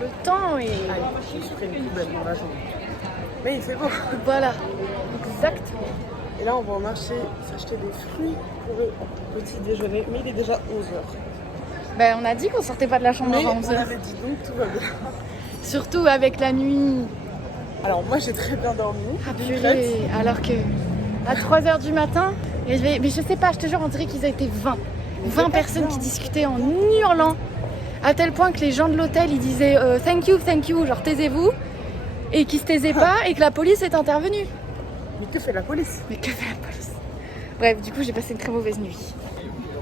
Le temps est... Je me suis pris une poubelle dans la jambe. Mais il fait beau. Voilà, exactement. Et là, on va au marché s'acheter des fruits pour le petit déjeuner. Mais il est déjà 11h. Ben, on a dit qu'on sortait pas de la chambre Mais avant on 11h. avait dit donc tout va bien. Surtout avec la nuit. Alors moi, j'ai très bien dormi. Ah purée, alors que à 3h du matin, mais je sais pas, je te jure, on dirait qu'ils étaient 20. 20 personnes qui discutaient en hurlant. À tel point que les gens de l'hôtel, ils disaient thank you, genre taisez-vous. Et qu'ils se taisaient pas et que la police est intervenue. Mais que fait la police? Mais que fait la police? Bref, du coup, j'ai passé une très mauvaise nuit.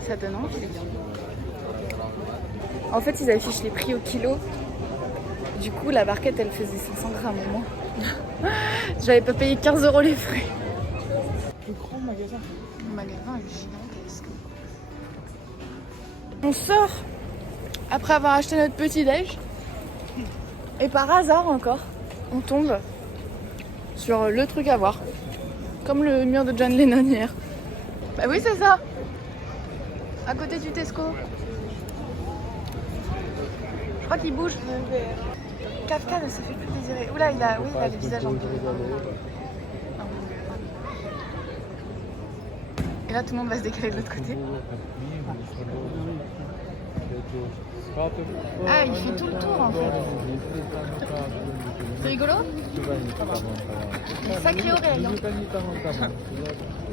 Ça donne envie. En fait, ils affichent les prix au kilo. Du coup, la barquette, elle faisait 500 grammes au moins. J'avais pas payé 15 € les frais. Le grand magasin. Le magasin est gigantesque. On sort après avoir acheté notre petit déj. Et par hasard encore, on tombe sur le truc à voir. Comme le mur de John Lennon hier. Bah oui, c'est ça. À côté du Tesco. Je crois qu'il bouge. Kafka ne se fait plus désirer. Oula, il a le visage en bleu. Et là, tout le monde va se décaler de l'autre côté. Ah, il fait tout le tour en fait. C'est rigolo? Il est sacré oreille. Hein.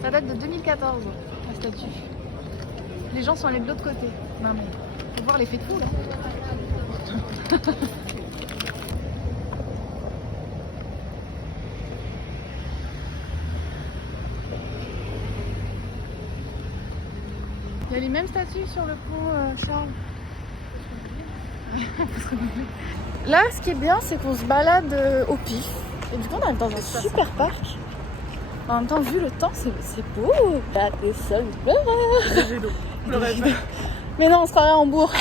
Ça date de 2014, la statue. Les gens sont allés de l'autre côté. Non mais, faut voir l'effet de foule. Hein. Il y a les mêmes statues sur le pont Charles. Là, ce qui est bien, c'est qu'on se balade au pif. Et du coup, on arrive dans un super parc. En même temps, vu le temps, c'est beau. Là, t'es seul. Le rêve. Mais non, on se croirait en bourg.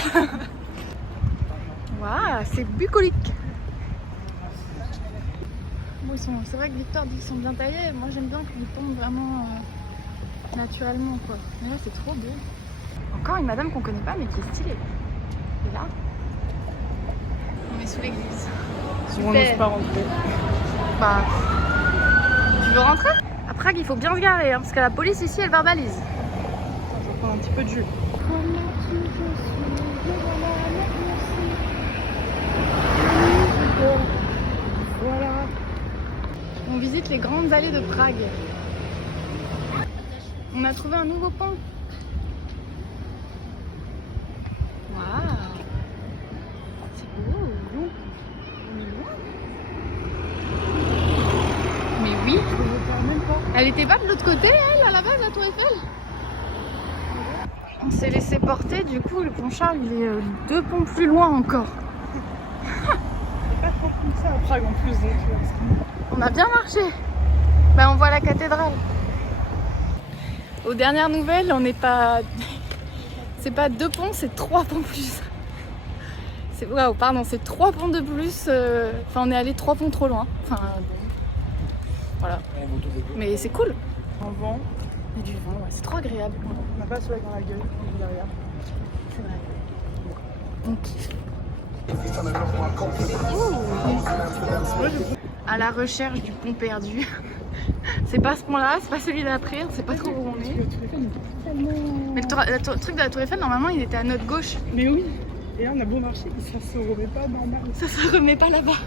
Waouh, c'est bucolique. Bon, c'est vrai que Victor dit qu'ils sont bien taillés. Moi, j'aime bien qu'ils tombent vraiment naturellement, quoi. Mais là, c'est trop beau. Encore une madame qu'on connaît pas, mais qui est stylée. Et là, on est sous l'église. On n'ose pas rentrer. Bah, tu veux rentrer? À Prague, il faut bien se garer, hein, parce que la police ici, elle verbalise. Je vais prendre un petit peu de jus. Voilà. On visite les grandes allées de Prague. On a trouvé un nouveau pont. Waouh, c'est beau. Mais oui. Elle était pas de l'autre côté, elle, à la base, la tour Eiffel. On s'est laissé porter, du coup, le pont Charles, il est 2 ponts plus loin encore. C'est pas trop comme ça à Prague en plus, donc. On a bien marché. Bah, on voit la cathédrale. Aux dernières nouvelles, on n'est pas... C'est pas 2 ponts, c'est 3 ponts plus. Waouh, pardon, c'est 3 ponts de plus. Enfin, on est allé 3 ponts trop loin. Enfin, voilà. Mais c'est cool. En vent. Il y a du vent, ouais, c'est trop agréable. On n'a pas soleil dans la gueule, derrière. C'est vrai. On kiffe. À la recherche du pont perdu. C'est pas ce pont-là, c'est pas celui d'après, on sait pas trop où on est. Mais le truc de la tour Eiffel, normalement, il était à notre gauche. Mais oui. Et là, on a beau marcher, ça se remet pas normal. Ça se remet pas là-bas.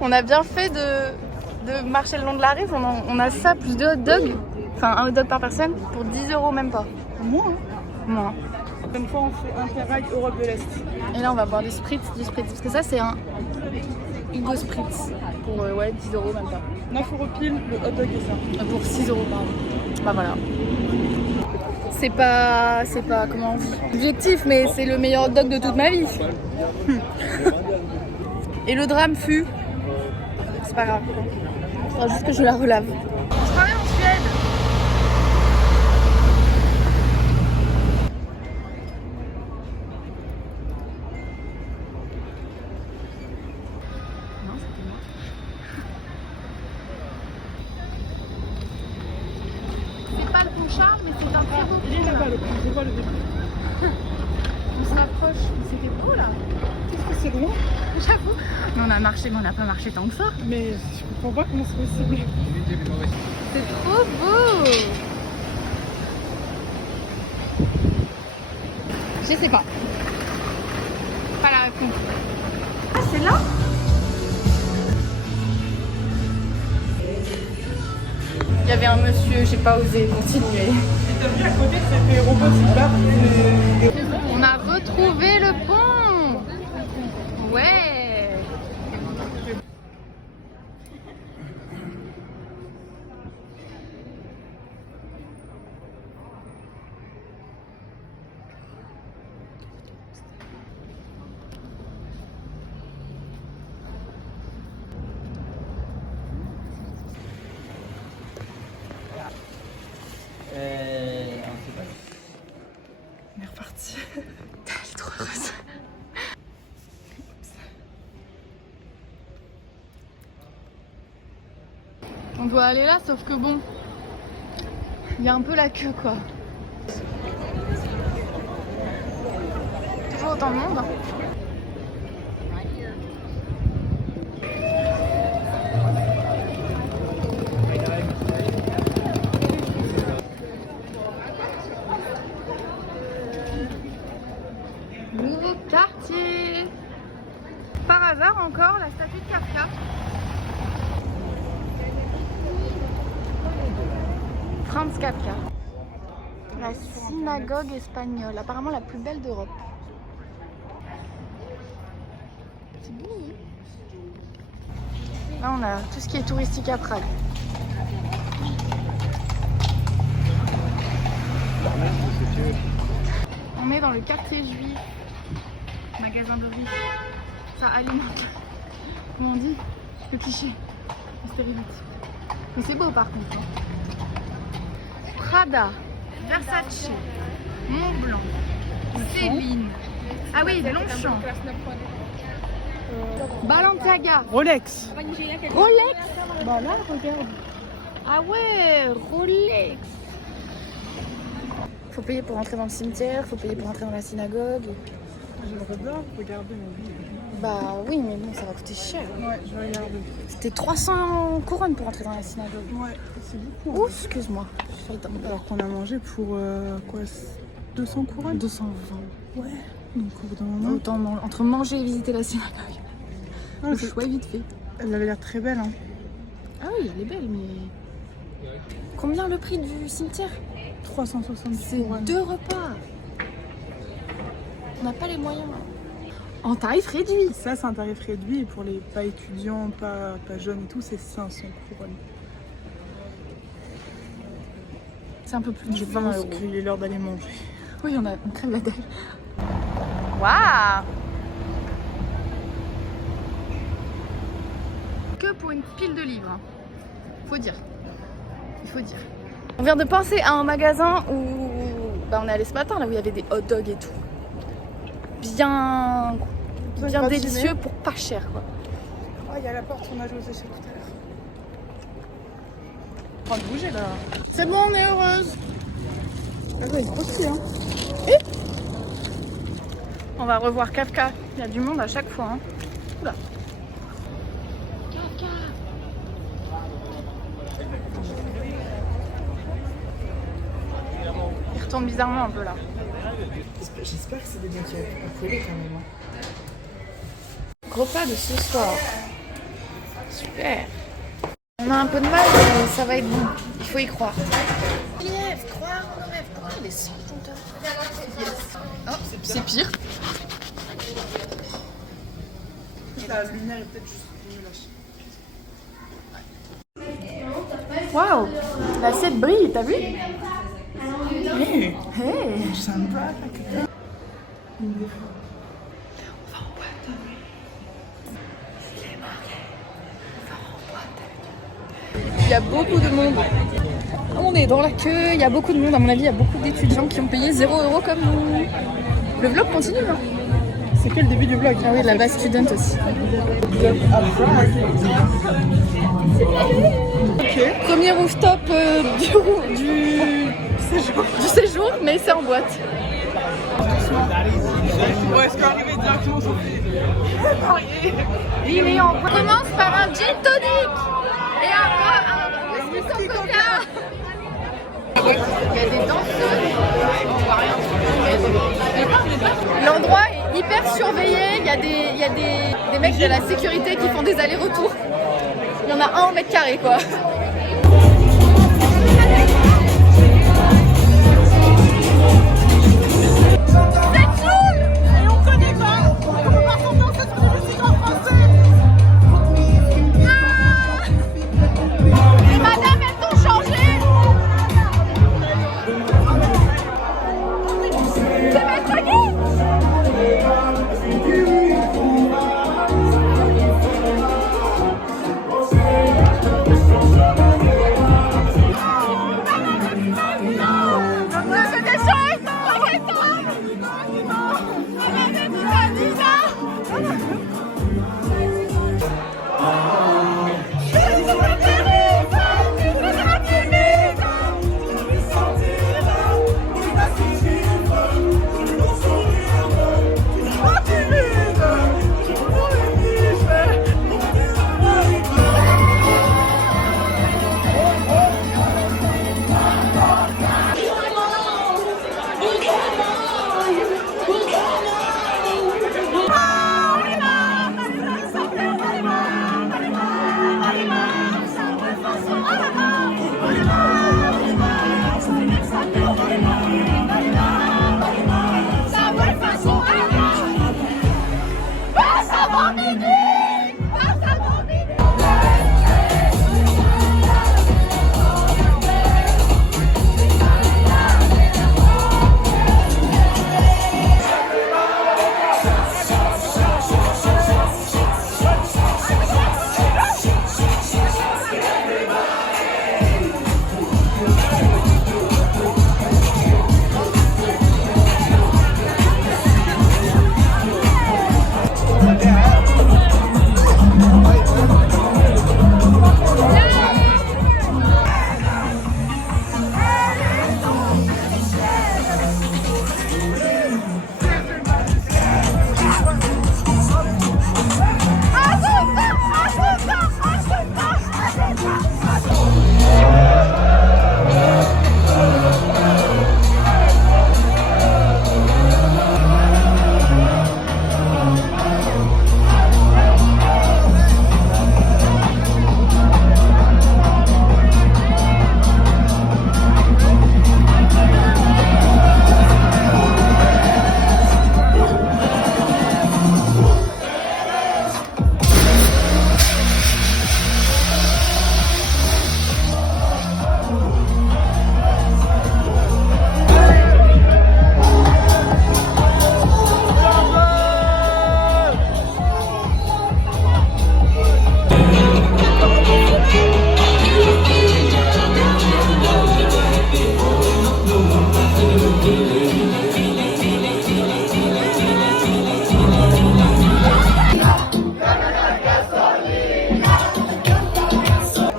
On a bien fait de marcher le long de la rive. On a ça plus 2 hot dogs. Enfin, un hot dog par personne pour 10 €, même pas. Moins. Moins. Une fois, on fait Interrail Europe de l'Est. Et là, on va boire du spritz. Parce que ça, c'est un Hugo Spritz. Pour 10 € même pas. 9 € pile, le hot dog est ça. Pour 6 €, pardon. Bah voilà. C'est pas comment on dit, objectif, mais c'est le meilleur hot dog de toute ma vie. Et le drame fut... C'est pas grave. Il faudra juste que je la relave. On se croirait en Suède. Non, c'était moi. C'est pas le pont Charles, mais c'est un très beau Il est pont. là-bas, le pont, je vois le début. On se rapproche. C'était beau là. Qu'est-ce que c'est loin. J'avoue. Mais on a marché, mais on n'a pas marché tant que ça. Mais je comprends pas comment c'est possible. C'est trop beau. Je sais pas. Pas la réponse. Ah, c'est là? Il y avait un monsieur, j'ai pas osé continuer. Et t'as vu à côté, c'était Robotic Bar. On a retrouvé le pont. Ouais. On est reparti. Elle est trop heureuse. On doit aller là, sauf que bon, il y a un peu la queue quoi. Toujours autant de monde. Hein. Nouveau quartier. Par hasard encore la statue de Kafka. Franz Kafka. La synagogue espagnole, apparemment la plus belle d'Europe. C'est beau, hein? Là on a tout ce qui est touristique à Prague. On est dans le quartier juif. Magasin de riz. Ça alimente. Comment on dit? Le cliché. Le stéréotype. Mais c'est beau par contre. Hein. Prada, Versace, Montblanc, Céline. Ah oui, Longchamp. Balenciaga. Rolex. Rolex. Bah là, regarde. Ah ouais, Rolex. Faut payer pour entrer dans le cimetière, faut payer pour entrer dans la synagogue. J'aimerais bien regarder ma vie. Bah oui, mais bon, ça va coûter cher. Ouais, je vais regarder. C'était 300 couronnes pour entrer dans la synagogue. Ouais, c'est beaucoup. Ouh, excuse-moi. Alors qu'on a mangé pour quoi 200 couronnes 220. Ouais. Donc au bout d'un moment. Autant entre manger et visiter la synagogue. Ah, Le choix est vite fait. Elle avait l'air très belle. Hein. Ah oui, elle est belle, mais. Combien le prix du cimetière? 370 C'est couronnes. 2 repas. On n'a pas les moyens. En tarif réduit. Ça, c'est un tarif réduit. Et pour les pas étudiants, pas jeunes et tout, c'est 500 couronnes. C'est un peu plus de Je 20 pense euros. qu'il est l'heure d'aller manger. Oui, on crève la dalle. Waouh! Que pour une pile de livres. Hein. Faut dire. Il faut dire. On vient de penser à un magasin où on est allé ce matin, là où il y avait des hot dogs et tout. Bien délicieux pour pas cher quoi. Oh, il y a la porte, on a joué aux échecs tout à l'heure. En train de bouger là. C'est bon, on est heureuse. Elle va être grosse hein. On va revoir Kafka. Il y a du monde à chaque fois. Hein. Oula. Kafka. Il retourne bizarrement un peu là. J'espère que c'est des gens qui ont collé quand même. Repas de ce soir. Super. On a un peu de mal, mais ça va être bon. Il faut y croire. Lièvre, croire en nos rêves. Pourquoi il est sans compteur? Yes. Oh, c'est pire. La lumière est peut-être juste mieux lâchée. Waouh, l'assiette brille, t'as vu? Hey, Hey. sympa. Il y a beaucoup de monde. On est dans la queue, il y a beaucoup de monde. À mon avis, il y a beaucoup d'étudiants qui ont payé 0 € comme nous. Le vlog continue, hein? C'est que le début du vlog. Ah oui, la base student aussi. Ok. Premier rooftop du séjour, mais c'est en boîte. Ouais, est-ce qu'arriver directement sur le Oui, mais on commence par un gin tonic et après un whisky sans coca. Il y a des danseuses. L'endroit est hyper surveillé. Il y a des mecs de la sécurité qui font des allers-retours. Il y en a un au mètre carré, quoi.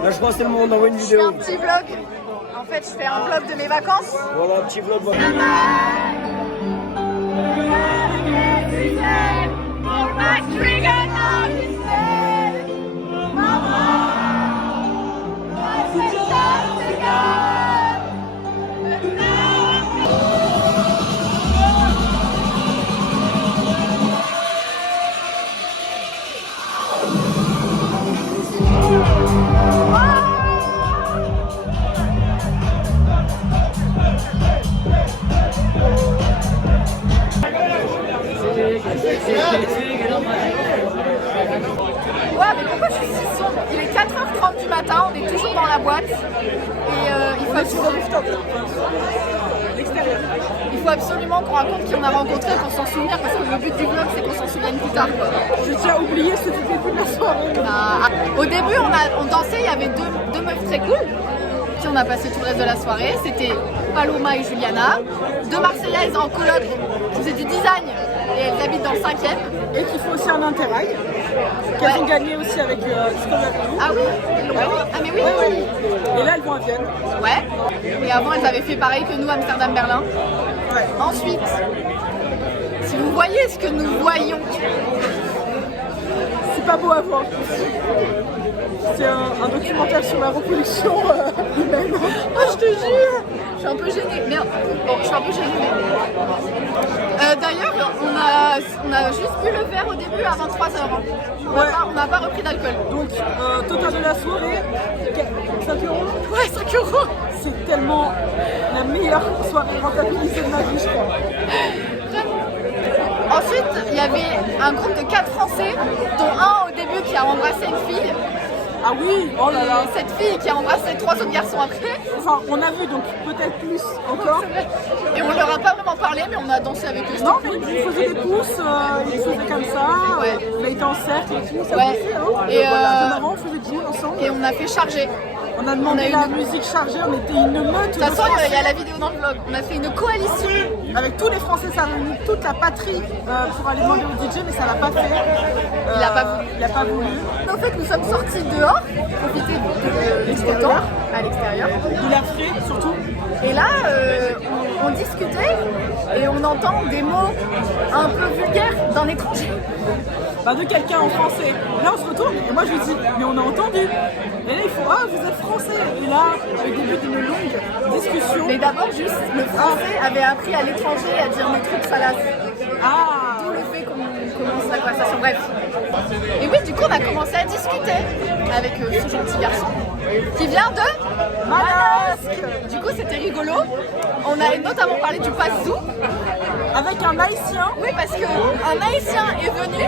Je pense que c'est le moment d'envoyer une Je fais vidéo. un petit vlog. En fait, je fais un vlog de mes vacances. Voilà, un petit vlog. Ouais, mais pourquoi je suis si sombre? Il est 4h30 du matin, on est toujours dans la boîte. Et il faut absolument qu'on raconte qui on a rencontré pour s'en souvenir, parce que le but du vlog c'est qu'on s'en souvienne plus tard, quoi. Je tiens à oublier ce que c'était toute la soirée. Au début on dansait, il y avait deux meufs très cool qui on a passé tout le reste de la soirée. C'était Paloma et Juliana, deux Marseillaises en coloc qui faisaient du design et elles habitent dans le 5e. Et qu'il faut aussi un interrail. Qu'elles ont gagné aussi avec Discovery. Ah oui, ils l'ont gagné. Ah mais oui, Ouais. Et là elles vont à Vienne. Ouais. Et avant elles avaient fait pareil que nous, Amsterdam, Berlin. Ouais. Ensuite, si vous voyez ce que nous voyons. C'est pas beau à voir. C'est un documentaire sur la reproduction humaine. Oh, je te jure, je suis un peu gênée. Merde, bon, je suis un peu gênée. D'ailleurs, on a juste bu le verre au début à 23h. On n'a pas repris d'alcool. Donc, total de la soirée, 5 €. Ouais, 5 €. C'est tellement la meilleure soirée rentabilisée de ma vie, je crois. Ensuite, il y avait un groupe de 4 Français, dont un au début qui a embrassé une fille. Ah oui, oh là là. Et cette fille qui a embrassé 3 autres garçons après. Enfin, on a vu donc peut-être plus encore. Et on leur a pas vraiment parlé, mais on a dansé avec eux. Non, mais ils faisaient des pouces, ils faisaient comme ça. Ouais. On a été en cercle et tout, ça Ouais. passait, hein. Et Avant, on faisait du ensemble. Et on a fait charger. On a demandé on a eu la une- musique chargée, on était une meute. De toute façon, il y a la vidéo dans le vlog. On a fait une coalition. Avec tous les Français, ça a réuni toute la patrie pour aller demander au DJ, mais ça l'a pas fait. Il a pas voulu. Il a pas voulu. En fait, nous sommes sortis dehors, profiter du temps à l'extérieur. De l'air frais, surtout. Et là, on discutait et on entend des mots un peu vulgaires d'un étranger. Bah, de quelqu'un en français. Et là, on se retourne et moi je lui dis, mais on a entendu. Et là, il faut, ah, vous êtes français. Et là, au début d'une longue discussion. Mais d'abord, juste, le français avait appris à l'étranger à dire des trucs salaces. Ah, D'où le fait qu'on commence la conversation. Bref. Et oui, du coup, on a commencé à discuter avec ce gentil garçon qui vient de Manosque. Du coup, c'était rigolo. On a notamment parlé du Pazzou. avec un haïtien. Oui, parce qu'un haïtien est venu.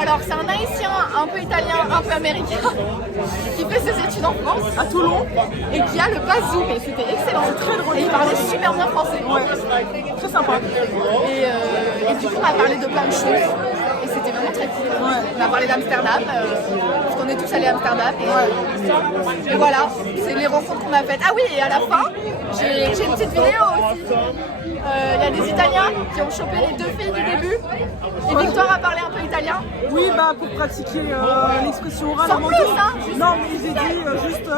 Alors, c'est un haïtien un peu italien, un peu américain, qui fait ses études en France, À Toulon. et qui a le Pazzou. Et c'était excellent. très drôle. Et il parlait super bien français. Très sympa. Et du coup, on a parlé de plein de choses. Et c'était vraiment très cool. Ouais. On a parlé d'Amsterdam, parce qu'on est tous allés à Amsterdam. Et voilà, c'est les rencontres qu'on a faites. Ah oui, et à la fin, j'ai une petite vidéo aussi. Il y a des Italiens qui ont chopé les 2 filles du début. Et Victoire a parlé un peu italien. Oui, bah pour pratiquer l'expression orale. Sans avant plus, tout. hein, Non, mais j'ai dit juste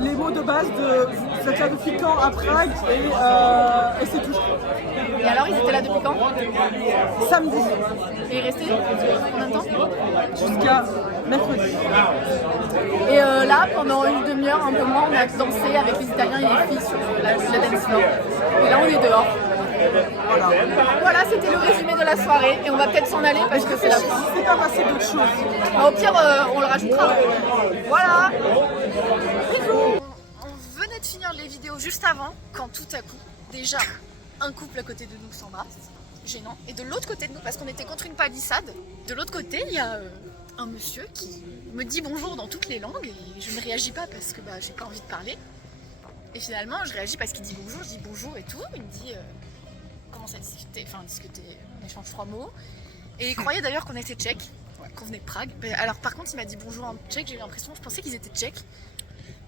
les mots de base de vous êtes là depuis quand à Prague et c'est tout. Et alors, ils étaient là depuis quand? Samedi Et ils restaient combien de temps? jusqu'à mercredi. Et là, pendant une demi-heure, un peu moins, on a dansé avec les Italiens et les filles sur la dance floor. Et là, on est dehors. Voilà, c'était le résumé de la soirée. Et on va peut-être s'en aller parce que c'est la fin. C'est pas passé d'autres choses. Au pire, on le rajoutera. Voilà. On venait de finir les vidéos juste avant, quand tout à coup, déjà, un couple à côté de nous s'embrasse. Gênant. Et de l'autre côté de nous, parce qu'on était contre une palissade, de l'autre côté, il y a un monsieur qui me dit bonjour dans toutes les langues. Et je ne réagis pas parce que j'ai pas envie de parler. Et finalement, je réagis parce qu'il dit bonjour, je dis bonjour et tout. Il me dit, on commence à discuter, on échange 3 mots. Et il croyait d'ailleurs qu'on était tchèques, qu'on venait de Prague. Alors par contre, il m'a dit bonjour en tchèque, j'ai eu l'impression, je pensais qu'ils étaient tchèques.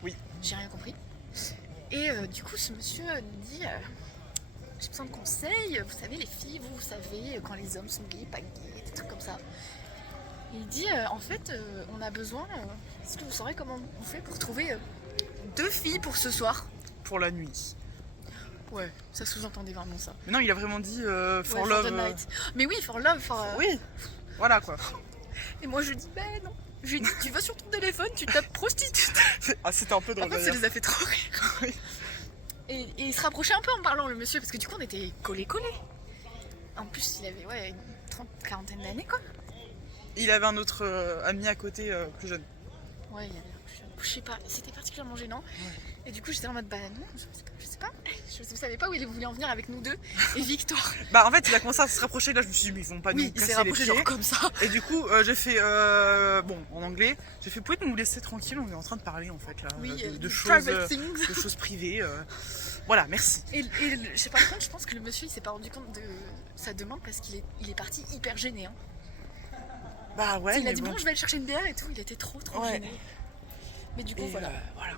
Oui. J'ai rien compris. Et du coup, ce monsieur nous dit, j'ai besoin de conseils, vous savez les filles, vous savez quand les hommes sont gays, pas gays, des trucs comme ça. Et il dit, en fait, on a besoin, est-ce que vous saurez comment on fait pour trouver 2 filles pour ce soir? Pour la nuit. Ouais, ça sous-entendait vraiment ça. Mais non, il a vraiment dit for Ouais, love. the night. Mais oui, for love, Oui, voilà quoi. Et moi je dis, non. Je lui dis, tu vas sur ton téléphone, tu tapes prostituée. Ah, c'était un peu drôle. Après, ça les a fait trop rire. Oui. Et il se rapprochait un peu en parlant, le monsieur, parce que du coup, on était collés. En plus, il avait une quarantaine d'années, quoi. Il avait un autre ami à côté, plus jeune. Ouais, il y avait je sais pas, c'était particulièrement gênant. Et du coup, j'étais en mode, non, je sais pas. Je ne savais pas où il voulait en venir avec nous deux. Et Victor. Bah, en fait, il a commencé à se rapprocher. Là, je me suis dit, mais ils vont pas nous Oui, il s'est casser les rapproché pieds. genre comme ça. Et du coup, j'ai fait, en anglais, j'ai fait, pouvez nous laisser tranquille, on est en train de parler en fait là, Oui, de private things. de choses privées. Voilà, merci. Et je sais pas, par contre, je pense que le monsieur il s'est pas rendu compte de sa demande parce qu'il est parti hyper gêné. Hein. Bah ouais. Il a dit bon, je vais aller chercher une bière et tout, il était trop gêné. Mais du coup, Et voilà. voilà.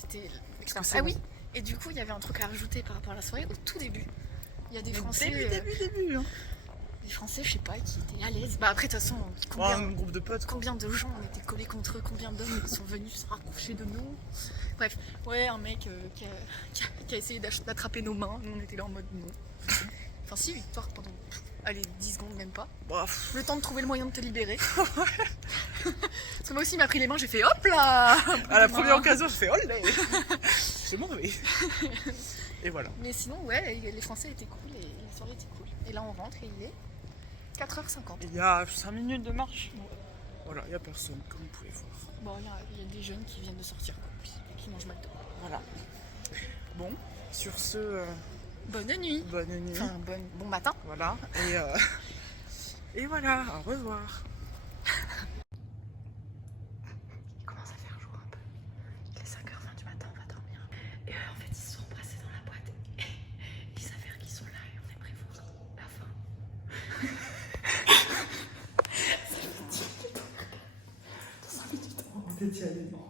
C'était. C'est Ah bon. oui, et du coup, il y avait un truc à rajouter par rapport à la soirée au tout début. Il y a des Français. Début. Hein. Des Français, je sais pas, qui étaient à l'aise. Bah après, de toute façon, Un groupe de potes. combien de gens on était collés contre eux, combien d'hommes sont venus se rapprocher de nous. Bref, ouais, un mec qui a essayé d'attraper nos mains, nous on était là en mode non. Enfin si, victoire pendant, allez, 10 secondes même pas. Bah, Le temps de trouver le moyen de te libérer. Parce que moi aussi, il m'a pris les mains, j'ai fait hop là. à la première occasion, je fais olé. C'est mauvais. Et voilà. Mais sinon, ouais, les Français étaient cool et la soirée était cool. Et là, on rentre et il est 4h50. Il y a 5 minutes de marche. Voilà, il n'y a personne, comme vous pouvez voir. Bon, il y a des jeunes qui viennent de sortir, quoi, puis qui mangent McDo. Voilà. Bon, sur ce, Bonne nuit. bonne nuit. Enfin, bon matin. Voilà. Et voilà, au revoir. Il commence à faire jour un peu. Il est 5h20 du matin, on va dormir. Et en fait, ils se sont embrassés dans la boîte. Et il s'avère qu'ils sont là et on aimerait voir la fin. Ça fait 10 minutes. Dans 5 minutes. On peut y aller, non.